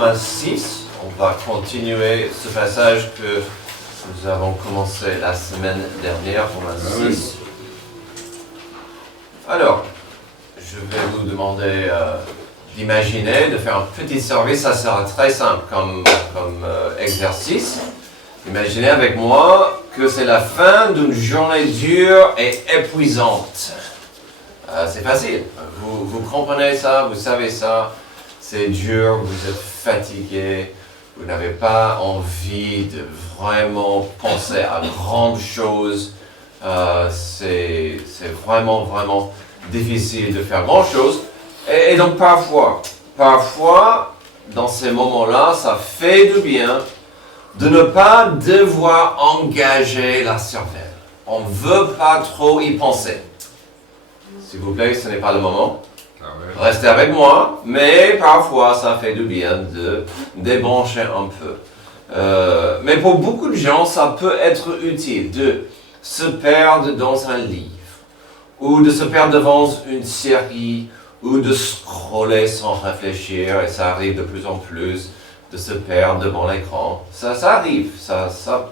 Romains 6. On va continuer ce passage que nous avons commencé la semaine dernière, Romains 6. Alors, je vais vous demander d'imaginer, de faire un petit service. Ça sera très simple comme exercice. Imaginez avec moi que c'est la fin d'une journée dure et épuisante. C'est facile. Vous comprenez ça, vous savez ça. C'est dur, vous êtes fatigué, vous n'avez pas envie de vraiment penser à grandes choses. C'est vraiment, vraiment difficile de faire grand chose. Et donc parfois, dans ces moments-là, ça fait du bien de ne pas devoir engager la cervelle. On ne veut pas trop y penser. S'il vous plaît, ce n'est pas le moment. Restez avec moi, mais parfois ça fait du bien de débrancher un peu. Mais pour beaucoup de gens, ça peut être utile de se perdre dans un livre, ou de se perdre devant une série, ou de scroller sans réfléchir, et ça arrive de plus en plus, de se perdre devant l'écran. Ça arrive, ça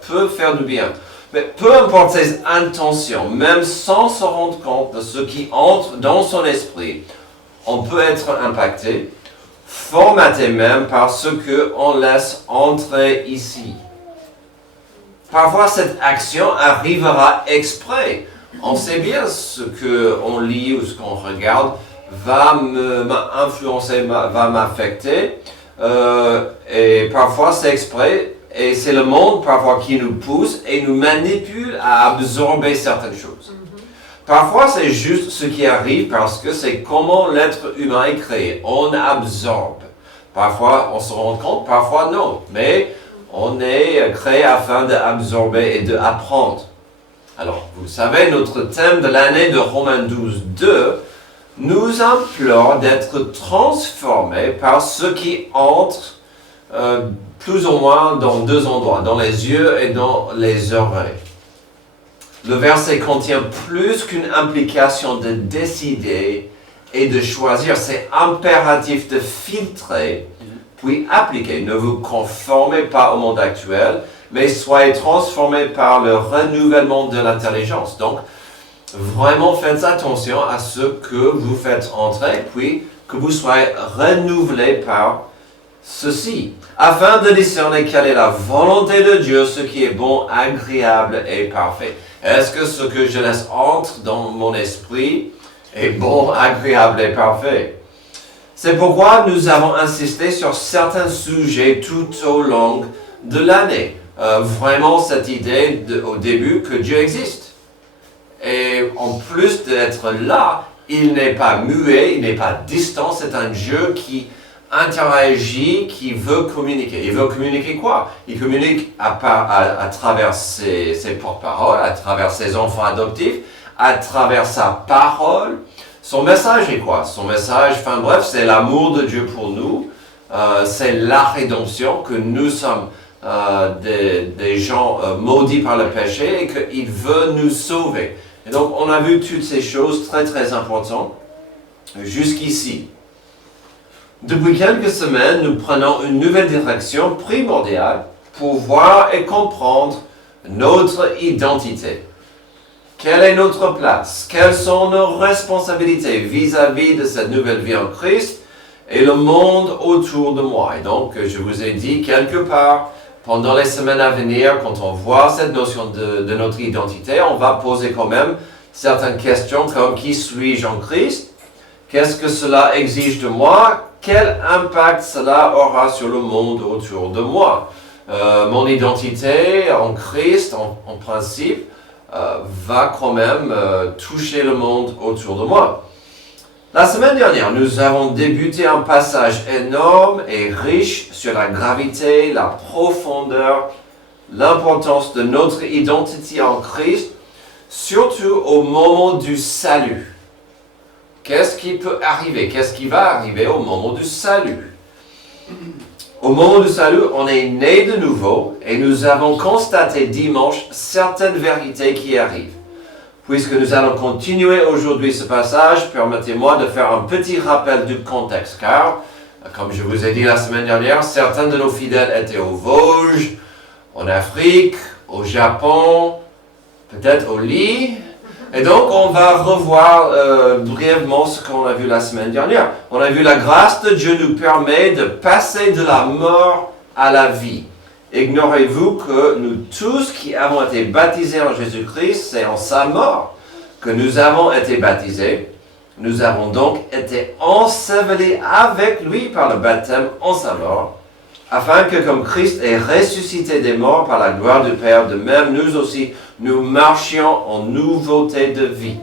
peut faire du bien. Mais peu importe ses intentions, même sans se rendre compte de ce qui entre dans son esprit, on peut être impacté, formaté même par ce qu'on laisse entrer ici. Parfois, cette action arrivera exprès. On sait bien ce qu'on lit ou ce qu'on regarde va m'influencer, va m'affecter. Et parfois, c'est exprès. Et c'est le monde parfois qui nous pousse et nous manipule à absorber certaines choses. Parfois, c'est juste ce qui arrive parce que c'est comment l'être humain est créé. On absorbe. Parfois, on se rend compte, parfois non. Mais on est créé afin d'absorber et d'apprendre. Alors, vous savez, notre thème de l'année de Romains 12, 2 nous implore d'être transformés par ce qui entre plus ou moins dans deux endroits, dans les yeux et dans les oreilles. Le verset contient plus qu'une implication de décider et de choisir. C'est impératif de filtrer, puis appliquer. Ne vous conformez pas au monde actuel, mais soyez transformés par le renouvellement de l'intelligence. Donc, vraiment faites attention à ce que vous faites entrer, puis que vous soyez renouvelés par ceci, afin de discerner quelle est la volonté de Dieu, ce qui est bon, agréable et parfait. Est-ce que ce que je laisse entrer dans mon esprit est bon, agréable et parfait? C'est pourquoi nous avons insisté sur certains sujets tout au long de l'année. Vraiment cette idée au début que Dieu existe. Et en plus d'être là, il n'est pas muet, il n'est pas distant, c'est un Dieu qui interagit, qui veut communiquer. Il veut communiquer quoi? Il communique à travers ses porte-paroles, à travers ses enfants adoptifs, à travers sa parole. Son message est quoi? Son message, c'est l'amour de Dieu pour nous, c'est la rédemption, que nous sommes des gens maudits par le péché et qu'il veut nous sauver. Et donc, on a vu toutes ces choses très, très importantes jusqu'ici. Depuis quelques semaines, nous prenons une nouvelle direction primordiale pour voir et comprendre notre identité. Quelle est notre place? Quelles sont nos responsabilités vis-à-vis de cette nouvelle vie en Christ et le monde autour de moi? Et donc, je vous ai dit quelque part, pendant les semaines à venir, quand on voit cette notion de notre identité, on va poser quand même certaines questions comme qui suis-je en Christ? Qu'est-ce que cela exige de moi? Quel impact cela aura sur le monde autour de moi? Mon identité en Christ, en principe, va quand même toucher le monde autour de moi. La semaine dernière, nous avons débuté un passage énorme et riche sur la gravité, la profondeur, l'importance de notre identité en Christ, surtout au moment du salut. Qu'est-ce qui peut arriver? Qu'est-ce qui va arriver au moment du salut? Au moment du salut, on est né de nouveau et nous avons constaté dimanche certaines vérités qui arrivent. Puisque nous allons continuer aujourd'hui ce passage, permettez-moi de faire un petit rappel du contexte, car Comme je vous ai dit la semaine dernière, certains de nos fidèles étaient aux Vosges, en Afrique, au Japon, peut-être au lit. Et donc, on va revoir brièvement ce qu'on a vu la semaine dernière. On a vu la grâce de Dieu nous permet de passer de la mort à la vie. Ignorez-vous que nous tous qui avons été baptisés en Jésus-Christ, c'est en sa mort que nous avons été baptisés. Nous avons donc été ensevelis avec lui par le baptême en sa mort, afin que comme Christ est ressuscité des morts par la gloire du Père, de même nous aussi, nous marchions en nouveauté de vie.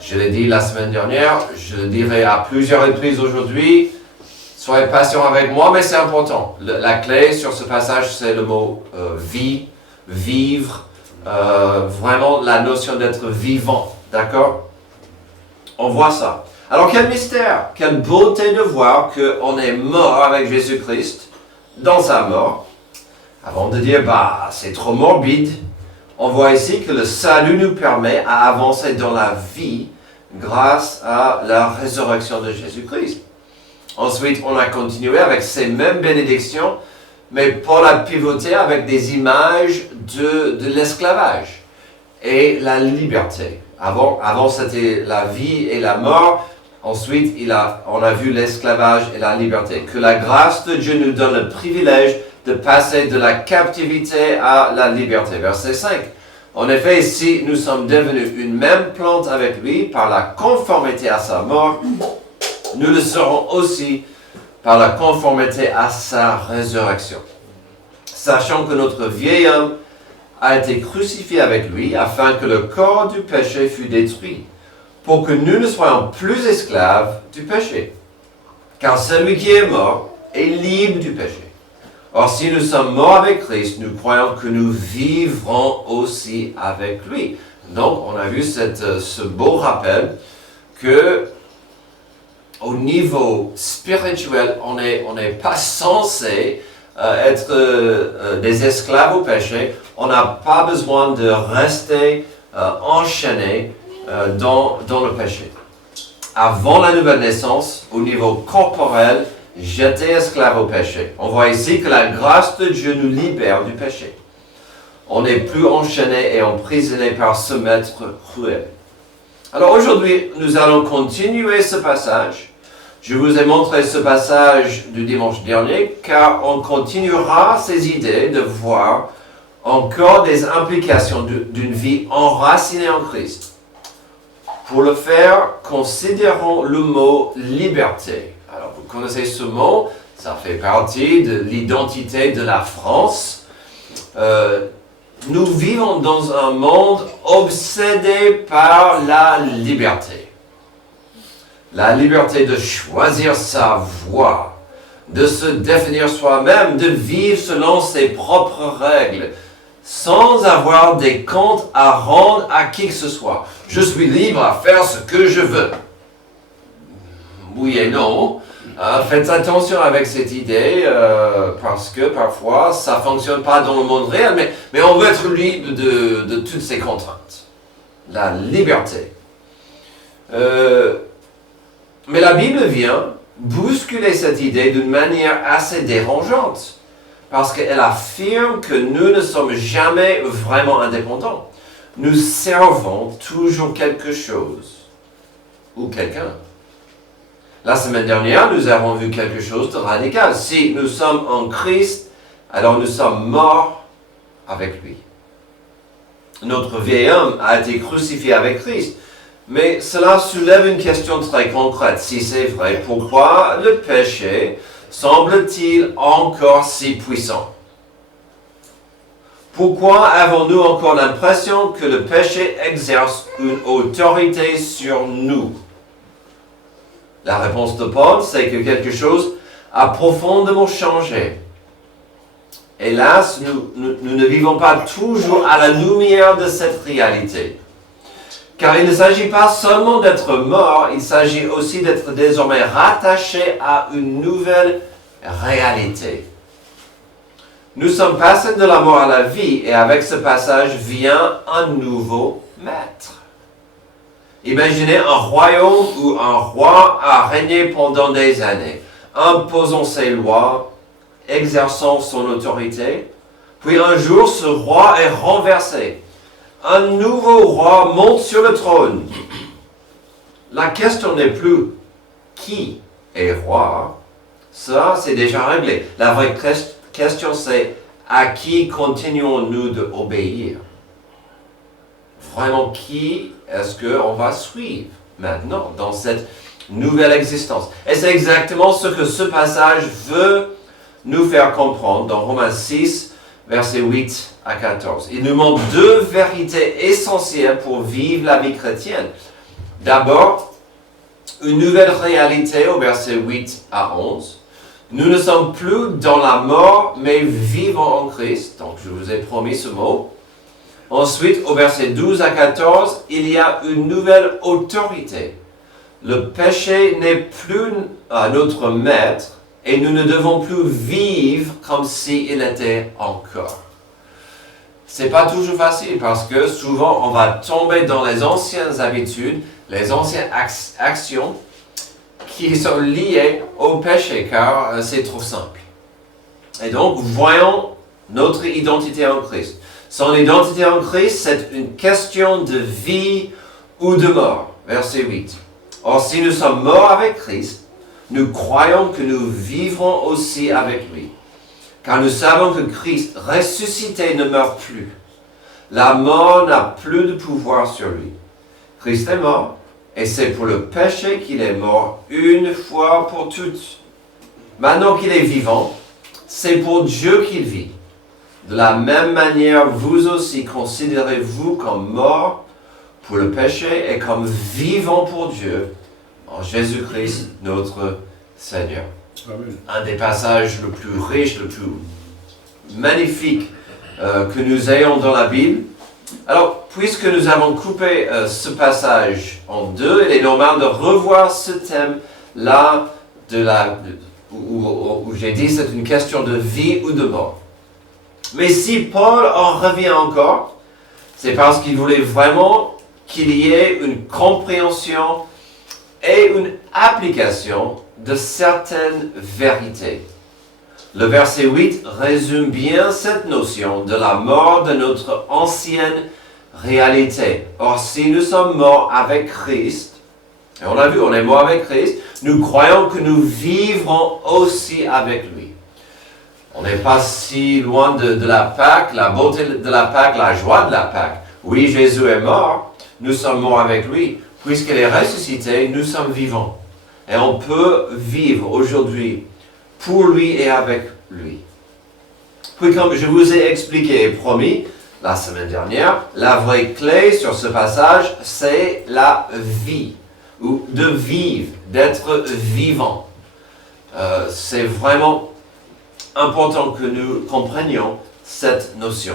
Je l'ai dit la semaine dernière, je le dirai à plusieurs reprises aujourd'hui. Soyez patients avec moi, mais c'est important. La clé sur ce passage, c'est le mot vie, vivre, vraiment la notion d'être vivant, d'accord? On voit ça. Alors quel mystère, quelle beauté de voir qu'on est mort avec Jésus-Christ dans sa mort. Avant de dire, c'est trop morbide, on voit ici que le salut nous permet à avancer dans la vie grâce à la résurrection de Jésus-Christ. Ensuite, on a continué avec ces mêmes bénédictions, mais Paul a pivoté avec des images de l'esclavage et la liberté. Avant c'était la vie et la mort. Ensuite, on a vu l'esclavage et la liberté. Que la grâce de Dieu nous donne le privilège de passer de la captivité à la liberté. Verset 5. En effet, si nous sommes devenus une même plante avec lui par la conformité à sa mort, nous le serons aussi par la conformité à sa résurrection. Sachant que notre vieil homme a été crucifié avec lui afin que le corps du péché fût détruit, pour que nous ne soyons plus esclaves du péché. Car celui qui est mort est libre du péché. Or, si nous sommes morts avec Christ, nous croyons que nous vivrons aussi avec lui. Donc, on a vu ce beau rappel que au niveau spirituel, on n'est pas censé être des esclaves au péché. On n'a pas besoin de rester enchaîné dans le péché. Avant la nouvelle naissance, au niveau corporel, j'étais esclave au péché. On voit ici que la grâce de Dieu nous libère du péché. On n'est plus enchaîné et emprisonné par ce maître cruel. Alors aujourd'hui, nous allons continuer ce passage. Je vous ai montré ce passage du dimanche dernier, car on continuera ces idées de voir encore des implications d'une vie enracinée en Christ. Pour le faire, considérons le mot liberté. Alors, vous connaissez ce mot, ça fait partie de l'identité de la France. Nous vivons dans un monde obsédé par la liberté. La liberté de choisir sa voie, de se définir soi-même, de vivre selon ses propres règles, sans avoir des comptes à rendre à qui que ce soit. Je suis libre à faire ce que je veux. Oui et non. Faites attention avec cette idée, parce que parfois, ça ne fonctionne pas dans le monde réel, mais on veut être libre de toutes ces contraintes. La liberté. Mais la Bible vient bousculer cette idée d'une manière assez dérangeante, parce qu'elle affirme que nous ne sommes jamais vraiment indépendants. Nous servons toujours quelque chose ou quelqu'un. La semaine dernière, nous avons vu quelque chose de radical. Si nous sommes en Christ, alors nous sommes morts avec lui. Notre vieil homme a été crucifié avec Christ. Mais cela soulève une question très concrète. Si c'est vrai, pourquoi le péché semble-t-il encore si puissant? Pourquoi avons-nous encore l'impression que le péché exerce une autorité sur nous? La réponse de Paul, c'est que quelque chose a profondément changé. Hélas, nous ne vivons pas toujours à la lumière de cette réalité. Car il ne s'agit pas seulement d'être mort, il s'agit aussi d'être désormais rattaché à une nouvelle réalité. Nous sommes passés de la mort à la vie, et avec ce passage vient un nouveau maître. Imaginez un royaume où un roi a régné pendant des années. imposant ses lois, exerçant son autorité. Puis un jour, ce roi est renversé. Un nouveau roi monte sur le trône. La question n'est plus qui est roi. Ça, c'est déjà réglé. La vraie question, c'est à qui continuons-nous d'obéir? Vraiment, qui est-ce qu'on va suivre maintenant dans cette nouvelle existence? Et c'est exactement ce que ce passage veut nous faire comprendre dans Romains 6, versets 8 à 14. Il nous montre deux vérités essentielles pour vivre la vie chrétienne. D'abord, une nouvelle réalité au verset 8 à 11. Nous ne sommes plus dans la mort, mais vivons en Christ. Donc, je vous ai promis ce mot. Ensuite, au verset 12 à 14, il y a une nouvelle autorité. Le péché n'est plus notre maître et nous ne devons plus vivre comme s'il était encore. C'est pas toujours facile parce que souvent on va tomber dans les anciennes habitudes, les anciennes actions qui sont liées au péché car c'est trop simple. Et donc, voyons notre identité en Christ. Son identité en Christ, c'est une question de vie ou de mort. Verset 8. Or, si nous sommes morts avec Christ, nous croyons que nous vivrons aussi avec lui. Car nous savons que Christ ressuscité ne meurt plus. La mort n'a plus de pouvoir sur lui. Christ est mort, et c'est pour le péché qu'il est mort une fois pour toutes. Maintenant qu'il est vivant, c'est pour Dieu qu'il vit. De la même manière, vous aussi considérez-vous comme mort pour le péché et comme vivant pour Dieu en Jésus-Christ notre Seigneur. Amen. Un des passages le plus riche, le plus magnifique que nous ayons dans la Bible. Alors, puisque nous avons coupé ce passage en deux, il est normal de revoir ce thème-là où j'ai dit c'est une question de vie ou de mort. Mais si Paul en revient encore, c'est parce qu'il voulait vraiment qu'il y ait une compréhension et une application de certaines vérités. Le verset 8 résume bien cette notion de la mort de notre ancienne réalité. Or, si nous sommes morts avec Christ, et on l'a vu, on est mort avec Christ, nous croyons que nous vivrons aussi avec lui. On n'est pas si loin de la Pâque, la beauté de la Pâque, la joie de la Pâque. Oui, Jésus est mort, nous sommes morts avec lui. Puisqu'il est ressuscité, nous sommes vivants. Et on peut vivre aujourd'hui pour lui et avec lui. Puis comme je vous ai expliqué et promis la semaine dernière, la vraie clé sur ce passage, c'est la vie, ou de vivre, d'être vivant. C'est vraiment important que nous comprenions cette notion.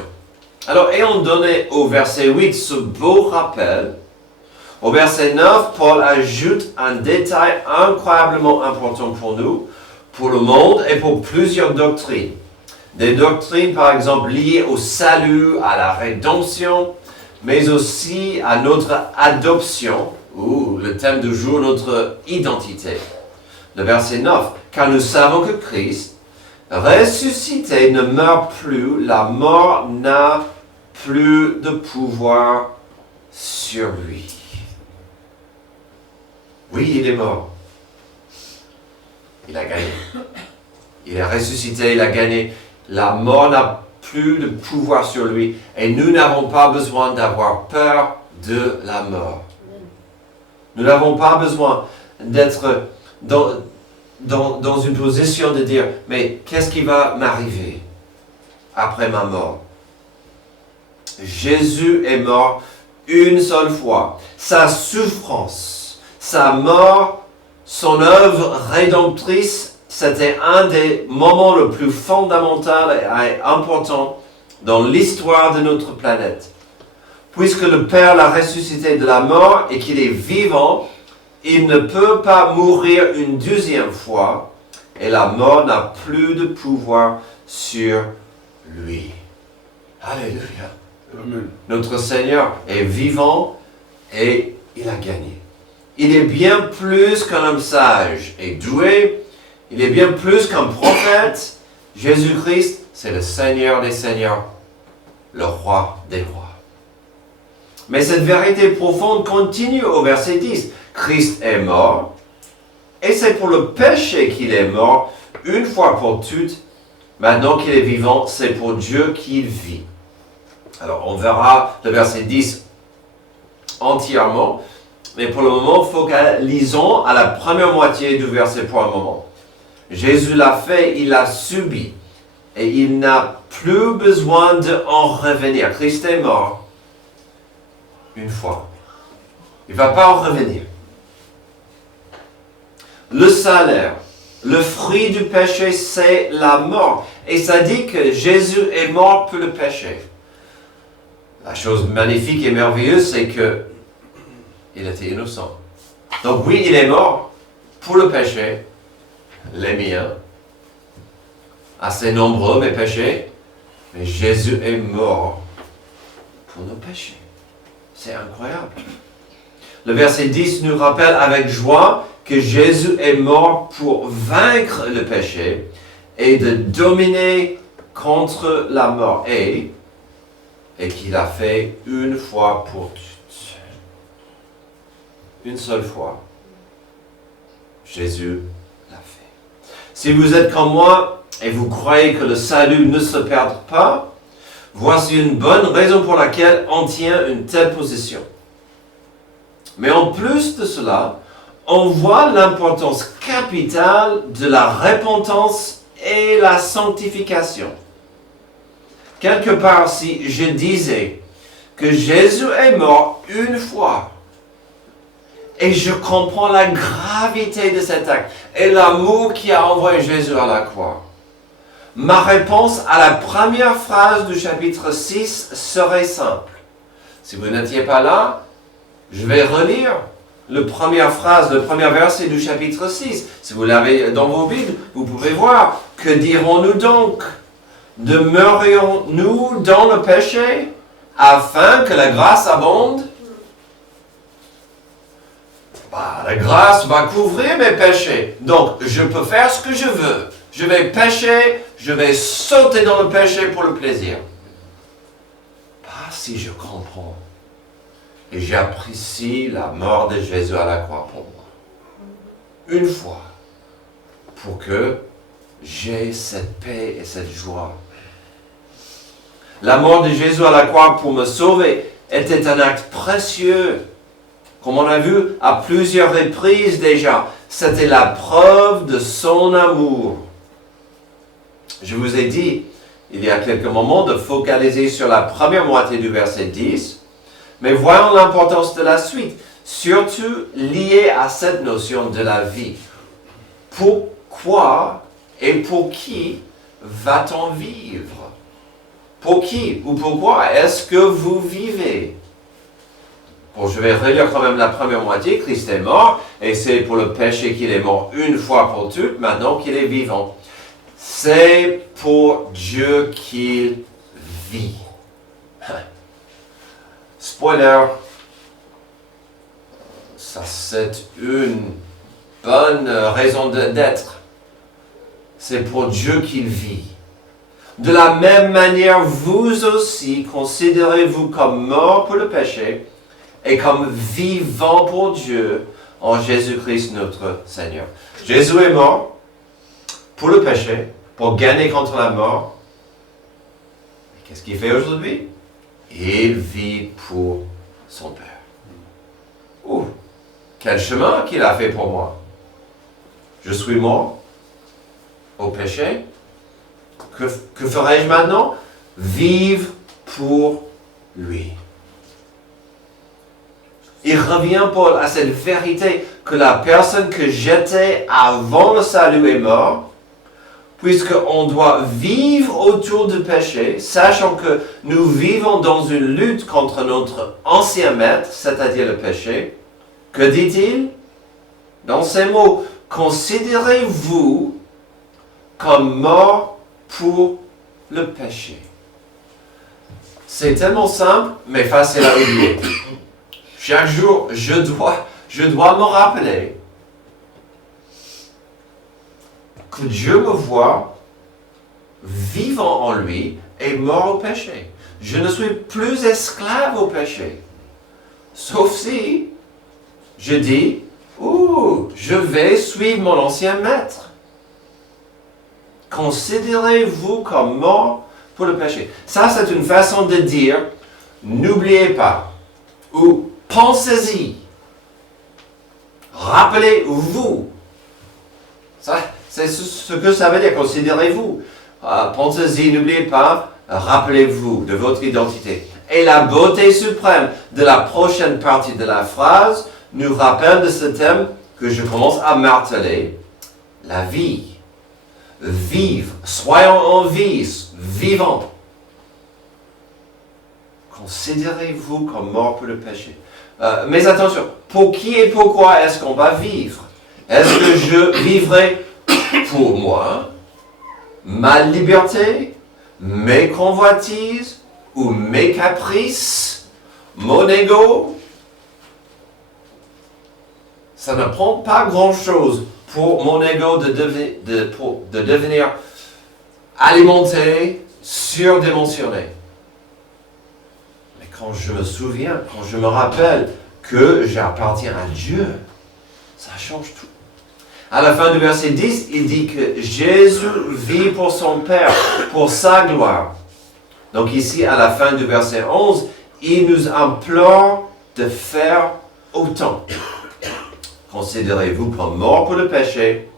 Alors, ayant donné au verset 8 ce beau rappel, au verset 9, Paul ajoute un détail incroyablement important pour nous, pour le monde et pour plusieurs doctrines. Des doctrines, par exemple, liées au salut, à la rédemption, mais aussi à notre adoption, ou le thème du jour, notre identité. Le verset 9, car nous savons que Christ, ressuscité, ne meurt plus, la mort n'a plus de pouvoir sur lui. Oui, il est mort. Il a gagné. Il est ressuscité, il a gagné. La mort n'a plus de pouvoir sur lui. Et nous n'avons pas besoin d'avoir peur de la mort. Nous n'avons pas besoin d'être dans une position de dire, mais qu'est-ce qui va m'arriver après ma mort? Jésus est mort une seule fois. Sa souffrance, sa mort, son œuvre rédemptrice, c'était un des moments les plus fondamentaux et importants dans l'histoire de notre planète. Puisque le Père l'a ressuscité de la mort et qu'il est vivant, il ne peut pas mourir une deuxième fois et la mort n'a plus de pouvoir sur lui. Alléluia. Amen. Notre Seigneur est vivant et il a gagné. Il est bien plus qu'un homme sage et doué. Il est bien plus qu'un prophète. Jésus-Christ, c'est le Seigneur des Seigneurs, le Roi des Rois. Mais cette vérité profonde continue au verset 10. Christ est mort, et c'est pour le péché qu'il est mort, une fois pour toutes. Maintenant qu'il est vivant, c'est pour Dieu qu'il vit. Alors, on verra le verset 10 entièrement, mais pour le moment, focalisons à la première moitié du verset pour un moment. Jésus l'a fait, il l'a subi, et il n'a plus besoin d'en revenir. Christ est mort une fois. Il ne va pas en revenir. Le salaire, le fruit du péché, c'est la mort. Et ça dit que Jésus est mort pour le péché. La chose magnifique et merveilleuse, c'est que il était innocent. Donc oui, il est mort pour le péché, les miens, assez nombreux mes péchés, mais Jésus est mort pour nos péchés. C'est incroyable. Le verset 10 nous rappelle avec joie que Jésus est mort pour vaincre le péché et de dominer contre la mort. Et qu'il a fait une fois pour toutes. Une seule fois. Jésus l'a fait. Si vous êtes comme moi et vous croyez que le salut ne se perd pas, voici une bonne raison pour laquelle on tient une telle position. Mais en plus de cela, on voit l'importance capitale de la repentance et la sanctification. Quelque part, si je disais que Jésus est mort une fois, et je comprends la gravité de cet acte et l'amour qui a envoyé Jésus à la croix, ma réponse à la première phrase du chapitre 6 serait simple. Si vous n'étiez pas là, je vais relire la première phrase, le premier verset du chapitre 6. Si vous l'avez dans vos Bibles, vous pouvez voir. Que dirons-nous donc? Demeurions-nous dans le péché afin que la grâce abonde? La grâce va couvrir mes péchés. Donc, je peux faire ce que je veux. Je vais pécher, je vais sauter dans le péché pour le plaisir. Pas si je comprends. Et j'apprécie la mort de Jésus à la croix pour moi. Une fois. Pour que j'ai cette paix et cette joie. La mort de Jésus à la croix pour me sauver était un acte précieux. Comme on a vu à plusieurs reprises déjà, c'était la preuve de son amour. Je vous ai dit, il y a quelques moments, de focaliser sur la première moitié du verset 10, mais voyons l'importance de la suite, surtout liée à cette notion de la vie. Pourquoi et pour qui va-t-on vivre? Pour qui ou pourquoi est-ce que vous vivez? Bon, je vais relire quand même la première moitié. Christ est mort, et c'est pour le péché qu'il est mort une fois pour toutes, maintenant qu'il est vivant. C'est pour Dieu qu'il vit. Spoiler, ça c'est une bonne raison d'être. C'est pour Dieu qu'il vit. De la même manière, vous aussi, considérez-vous comme mort pour le péché, et comme vivant pour Dieu en Jésus-Christ notre Seigneur. Jésus est mort pour le péché, pour gagner contre la mort. Qu'est-ce qu'il fait aujourd'hui? Il vit pour son Père. Ouh, quel chemin qu'il a fait pour moi. Je suis mort au péché. Que ferai-je maintenant? Vivre pour lui. Il revient, Paul, à cette vérité que la personne que j'étais avant le salut est morte, puisqu'on doit vivre autour du péché, sachant que nous vivons dans une lutte contre notre ancien maître, c'est-à-dire le péché. Que dit-il? Dans ces mots, considérez-vous comme mort pour le péché. C'est tellement simple, mais facile à oublier. Chaque jour, je dois me rappeler que Dieu me voit vivant en lui et mort au péché. Je ne suis plus esclave au péché. Sauf si je dis, je vais suivre mon ancien maître. Considérez-vous comme mort pour le péché. Ça, c'est une façon de dire, n'oubliez pas, ou pensez-y. Rappelez-vous. Ça, c'est ce que ça veut dire, considérez-vous. Pensez-y, n'oubliez pas, rappelez-vous de votre identité. Et la beauté suprême de la prochaine partie de la phrase nous rappelle de ce thème que je commence à marteler, la vie. Vivre, soyons en vie, vivants. Considérez-vous comme mort pour le péché. Mais attention, pour qui et pourquoi est-ce qu'on va vivre? Est-ce que je vivrai pour moi, ma liberté, mes convoitises ou mes caprices, mon ego? Ça ne prend pas grand-chose pour mon ego de devenir alimenté, surdimensionné. Mais quand je me souviens, quand je me rappelle que j'appartiens à Dieu, ça change tout. À la fin du verset 10, il dit que Jésus vit pour son Père, pour sa gloire. Donc ici, à la fin du verset 11, il nous implore de faire autant. Considérez-vous comme mort pour le péché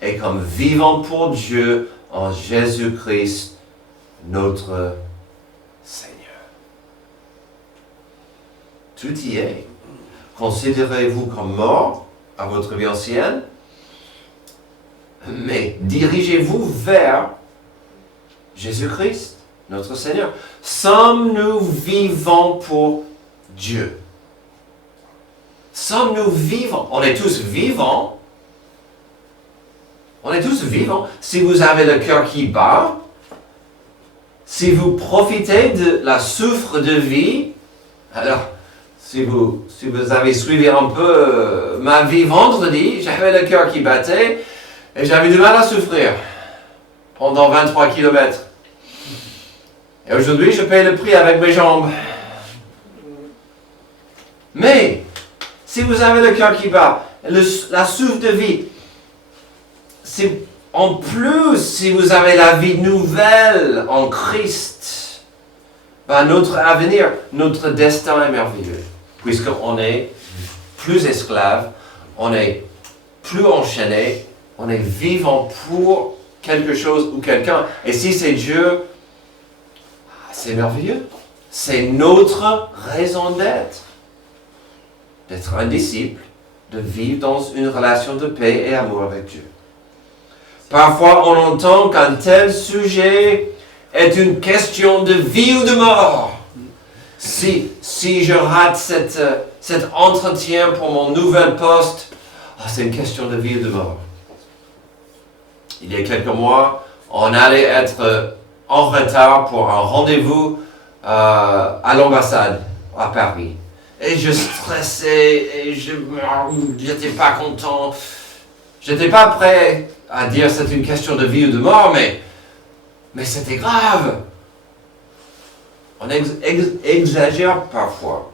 et comme vivant pour Dieu en Jésus-Christ, notre Seigneur. Tout y est. Considérez-vous comme mort à votre vie ancienne, mais dirigez-vous vers Jésus-Christ, notre Seigneur. Sommes-nous vivants pour Dieu? Sommes-nous vivants? On est tous vivants. On est tous vivants. Si vous avez le cœur qui bat, si vous profitez de la souffre de vie, alors, si vous avez suivi un peu ma vie vendredi, j'avais le cœur qui battait et j'avais du mal à souffrir pendant 23 km. Et aujourd'hui, je paye le prix avec mes jambes. Mais, si vous avez le cœur qui bat, la souffre de vie, c'est en plus si vous avez la vie nouvelle en Christ, notre avenir, notre destin est merveilleux. Puisqu'on est plus esclave, on est plus enchaîné, on est vivant pour quelque chose ou quelqu'un. Et si c'est Dieu, c'est merveilleux. C'est notre raison d'être un disciple, de vivre dans une relation de paix et amour avec Dieu. Parfois, on entend qu'un tel sujet est une question de vie ou de mort. Si je rate cet entretien pour mon nouvel poste, c'est une question de vie ou de mort. Il y a quelques mois, on allait être en retard pour un rendez-vous à l'ambassade à Paris. Et je stressais, et je n'étais pas content. Je n'étais pas prêt à dire c'est une question de vie ou de mort, mais c'était grave. On exagère parfois.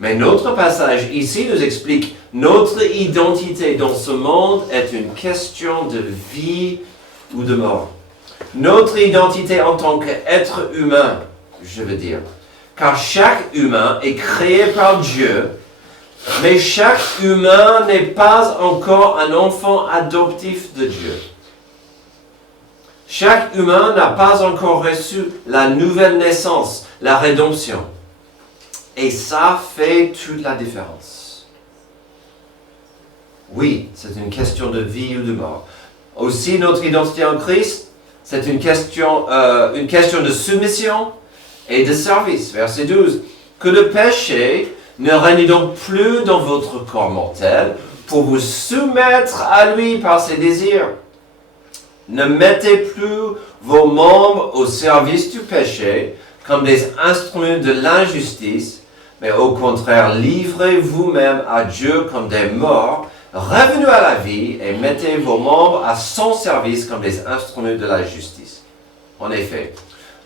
Mais notre passage ici nous explique notre identité dans ce monde est une question de vie ou de mort. Notre identité en tant qu'être humain, je veux dire. Car chaque humain est créé par Dieu, mais chaque humain n'est pas encore un enfant adoptif de Dieu. Chaque humain n'a pas encore reçu la nouvelle naissance, la rédemption. Et ça fait toute la différence. Oui, c'est une question de vie ou de mort. Aussi, notre identité en Christ, c'est une question de soumission et de service. Verset 12. Que le péché ne règne donc plus dans votre corps mortel pour vous soumettre à lui par ses désirs. Ne mettez plus vos membres au service du péché comme des instruments de l'injustice, mais au contraire, livrez vous-même à Dieu comme des morts revenus à la vie et mettez vos membres à son service comme des instruments de la justice. En effet,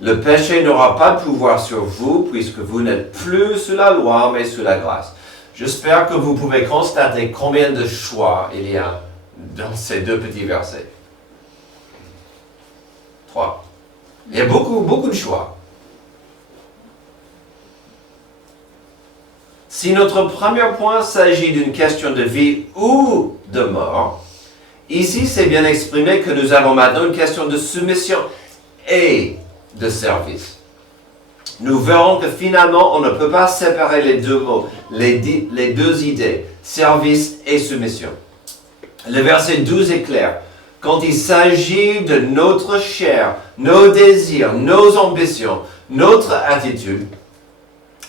le péché n'aura pas de pouvoir sur vous puisque vous n'êtes plus sous la loi mais sous la grâce. J'espère que vous pouvez constater combien de choix il y a dans ces deux petits versets. 3. Il y a beaucoup de choix. Si notre premier point s'agit d'une question de vie ou de mort, ici c'est bien exprimé que nous avons maintenant une question de soumission et de service. Nous verrons que finalement on ne peut pas séparer les deux mots, les deux idées, service et soumission. Le verset 12 est clair. Quand il s'agit de notre chair, nos désirs, nos ambitions, notre attitude,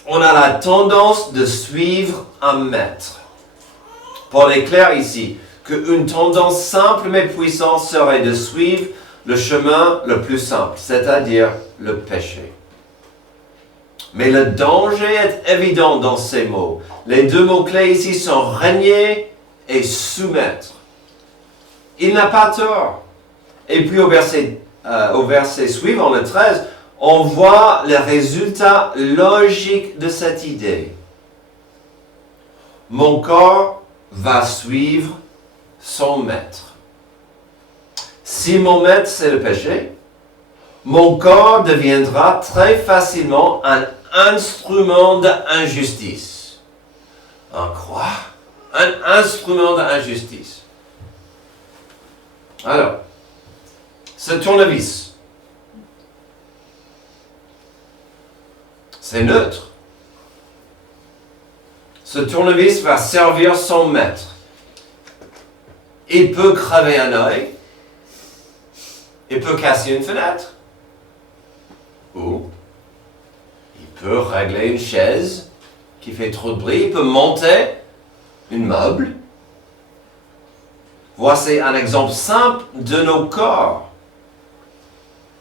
on a la tendance de suivre un maître. Paul est clair ici qu'une tendance simple mais puissante serait de suivre le chemin le plus simple, c'est-à-dire le péché. Mais le danger est évident dans ces mots. Les deux mots-clés ici sont régner et soumettre. Il n'a pas tort. Et puis au verset suivant, le 13, on voit le résultat logique de cette idée. Mon corps va suivre son maître. Si mon maître c'est le péché, mon corps deviendra très facilement un instrument d'injustice. Un quoi? Un instrument d'injustice. Alors, ce tournevis, c'est neutre. Ce tournevis va servir son maître. Il peut crever un œil. Il peut casser une fenêtre. Ou il peut régler une chaise qui fait trop de bruit. Il peut monter une meuble. Voici un exemple simple de nos corps.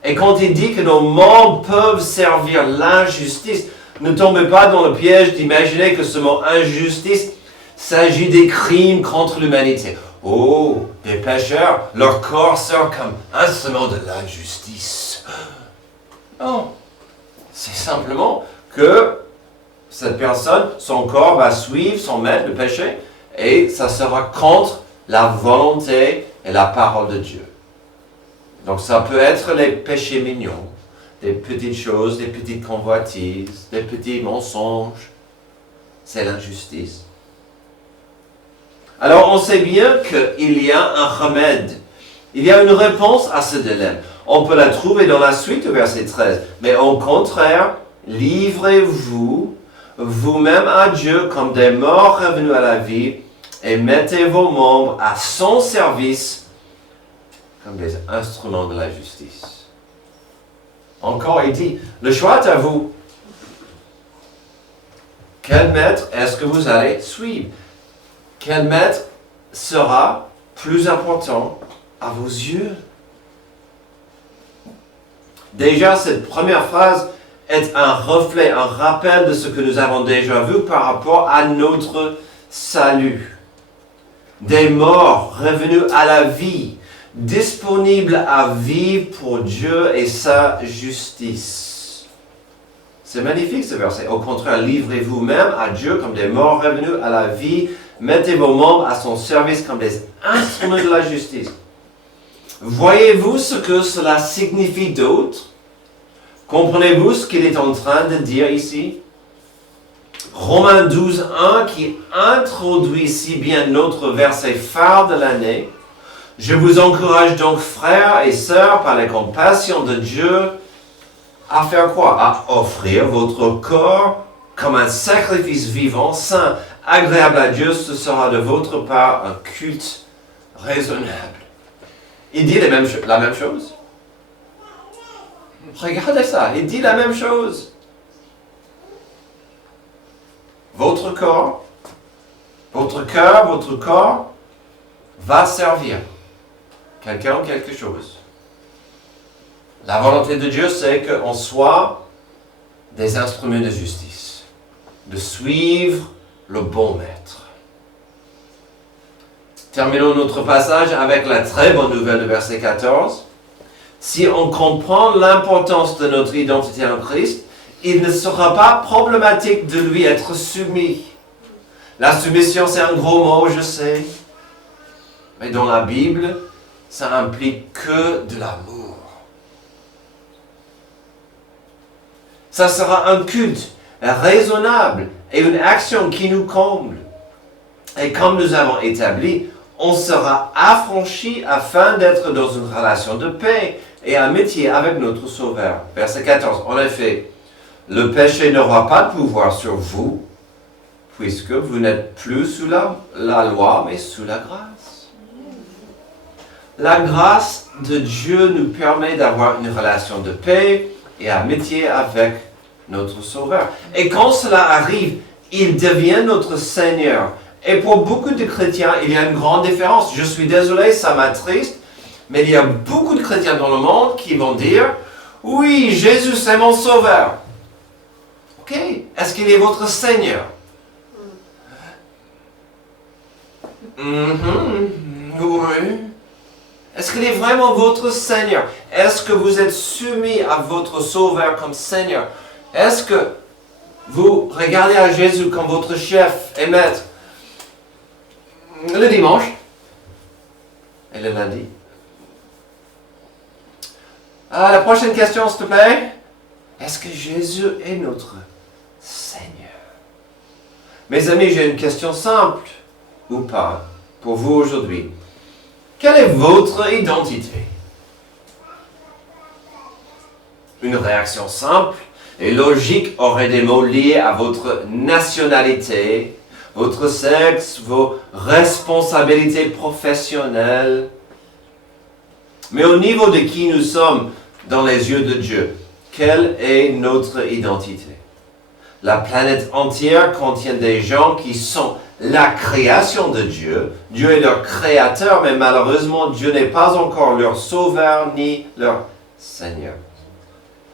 Et quand il dit que nos membres peuvent servir l'injustice, ne tombez pas dans le piège d'imaginer que ce mot injustice s'agit des crimes contre l'humanité. Oh, des pécheurs, leur corps sert comme instrument de l'injustice. Non, c'est simplement que cette personne, son corps va suivre son maître, le péché, et ça sera contre la volonté et la parole de Dieu. Donc ça peut être les péchés mignons, des petites choses, des petites convoitises, des petits mensonges. C'est l'injustice. Alors on sait bien qu'il y a un remède. Il y a une réponse à ce dilemme. On peut la trouver dans la suite du verset 13. Mais au contraire, livrez-vous vous-même à Dieu comme des morts revenus à la vie et mettez vos membres à son service comme des instruments de la justice. Encore, il dit, le choix est à vous. Quel maître est-ce que vous allez suivre? Quel maître sera plus important à vos yeux? Déjà, cette première phrase est un reflet, un rappel de ce que nous avons déjà vu par rapport à notre salut. Des morts revenus à la vie, disponibles à vivre pour Dieu et sa justice. C'est magnifique ce verset. Au contraire, livrez-vous même à Dieu comme des morts revenus à la vie. Mettez vos membres à son service comme des instruments de la justice. Voyez-vous ce que cela signifie d'autre? Comprenez-vous ce qu'il est en train de dire ici? Romains 12, 1 qui introduit si bien notre verset phare de l'année. Je vous encourage donc, frères et sœurs, par la compassion de Dieu, à faire quoi? À offrir votre corps comme un sacrifice vivant, saint, agréable à Dieu. Ce sera de votre part un culte raisonnable. Il dit la même chose. Regardez ça, il dit la même chose. Votre corps, votre cœur, votre corps va servir quelqu'un ou quelque chose. La volonté de Dieu, c'est qu'on soit des instruments de justice, de suivre le bon maître. Terminons notre passage avec la très bonne nouvelle de verset 14. Si on comprend l'importance de notre identité en Christ, il ne sera pas problématique de lui être soumis. La soumission, c'est un gros mot, je sais. Mais dans la Bible, ça implique que de l'amour. Ça sera un culte raisonnable et une action qui nous comble. Et comme nous avons établi, on sera affranchi afin d'être dans une relation de paix et amitié avec notre Sauveur. Verset 14. En effet, le péché n'aura pas de pouvoir sur vous, puisque vous n'êtes plus sous la loi, mais sous la grâce. La grâce de Dieu nous permet d'avoir une relation de paix et amitié avec notre Sauveur. Et quand cela arrive, il devient notre Seigneur. Et pour beaucoup de chrétiens, il y a une grande différence. Je suis désolé, ça m'attriste, mais il y a beaucoup de chrétiens dans le monde qui vont dire « Oui, Jésus, c'est mon Sauveur. » Ok, est-ce qu'il est votre Seigneur? Oui. Est-ce qu'il est vraiment votre Seigneur? Est-ce que vous êtes soumis à votre Sauveur comme Seigneur? Est-ce que vous regardez à Jésus comme votre chef et maître le dimanche et le lundi? La prochaine question, s'il te plaît. Est-ce que Jésus est notre Seigneur? Mes amis, j'ai une question simple, ou pas, pour vous aujourd'hui. Quelle est votre identité? Une réaction simple et logique aurait des mots liés à votre nationalité, votre sexe, vos responsabilités professionnelles. Mais au niveau de qui nous sommes dans les yeux de Dieu, quelle est notre identité? La planète entière contient des gens qui sont la création de Dieu. Dieu est leur créateur, mais malheureusement, Dieu n'est pas encore leur sauveur ni leur Seigneur.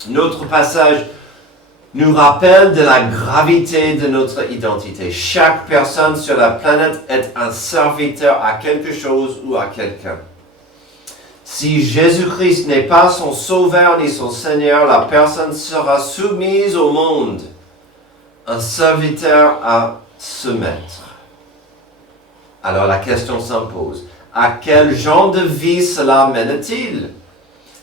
Notre passage nous rappelle de la gravité de notre identité. Chaque personne sur la planète est un serviteur à quelque chose ou à quelqu'un. Si Jésus-Christ n'est pas son sauveur ni son Seigneur, la personne sera soumise au monde, un serviteur à se mettre. Alors la question s'impose. À quel genre de vie cela mène-t-il?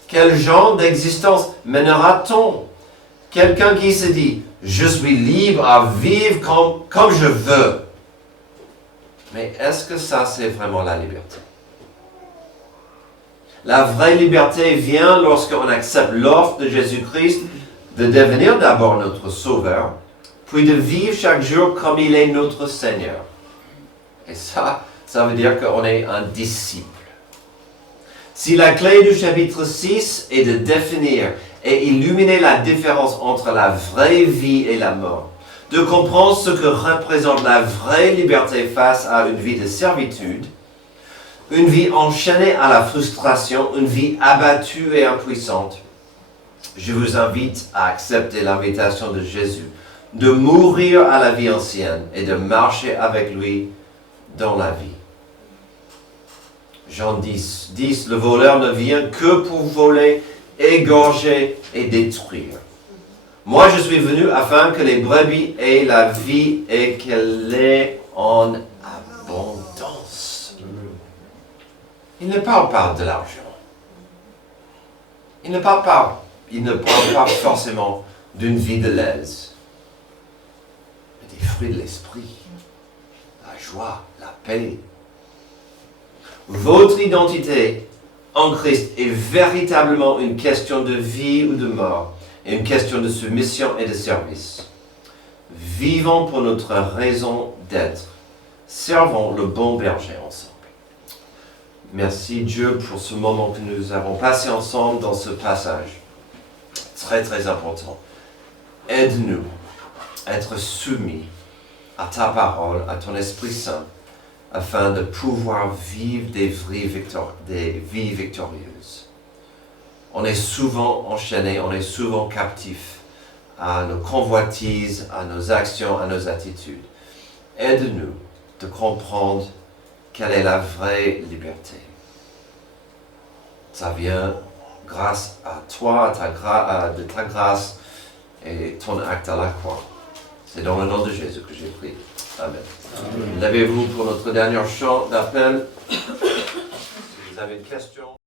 Quel genre d'existence mènera-t-on? Quelqu'un qui se dit, je suis libre à vivre comme je veux. Mais est-ce que ça, c'est vraiment la liberté? La vraie liberté vient lorsqu'on accepte l'offre de Jésus-Christ de devenir d'abord notre Sauveur, puis de vivre chaque jour comme il est notre Seigneur. Et ça veut dire qu'on est un disciple. Si la clé du chapitre 6 est de définir et illuminer la différence entre la vraie vie et la mort, de comprendre ce que représente la vraie liberté face à une vie de servitude, une vie enchaînée à la frustration, une vie abattue et impuissante, je vous invite à accepter l'invitation de Jésus, de mourir à la vie ancienne et de marcher avec lui dans la vie. Jean 10, le voleur ne vient que pour voler, égorger et détruire. Moi, je suis venu afin que les brebis aient la vie et qu'elle l'ait en abondance. Il ne parle pas de l'argent. Il ne parle pas forcément d'une vie de l'aise, mais des fruits de l'esprit, la joie, la paix. Votre identité en Christ est véritablement une question de vie ou de mort, et une question de soumission et de service. Vivons pour notre raison d'être. Servons le bon berger ensemble. Merci Dieu pour ce moment que nous avons passé ensemble dans ce passage. Très très important. Aide-nous à être soumis à ta parole, à ton Esprit Saint, afin de pouvoir vivre des vies victorieuses. On est souvent enchaîné, on est souvent captif à nos convoitises, à nos actions, à nos attitudes. Aide-nous de comprendre quelle est la vraie liberté. Ça vient grâce à toi, de ta grâce et ton acte à la croix. C'est dans le nom de Jésus que j'ai prié. Amen. Levez-vous pour notre dernier chant d'appel. Si vous avez une question.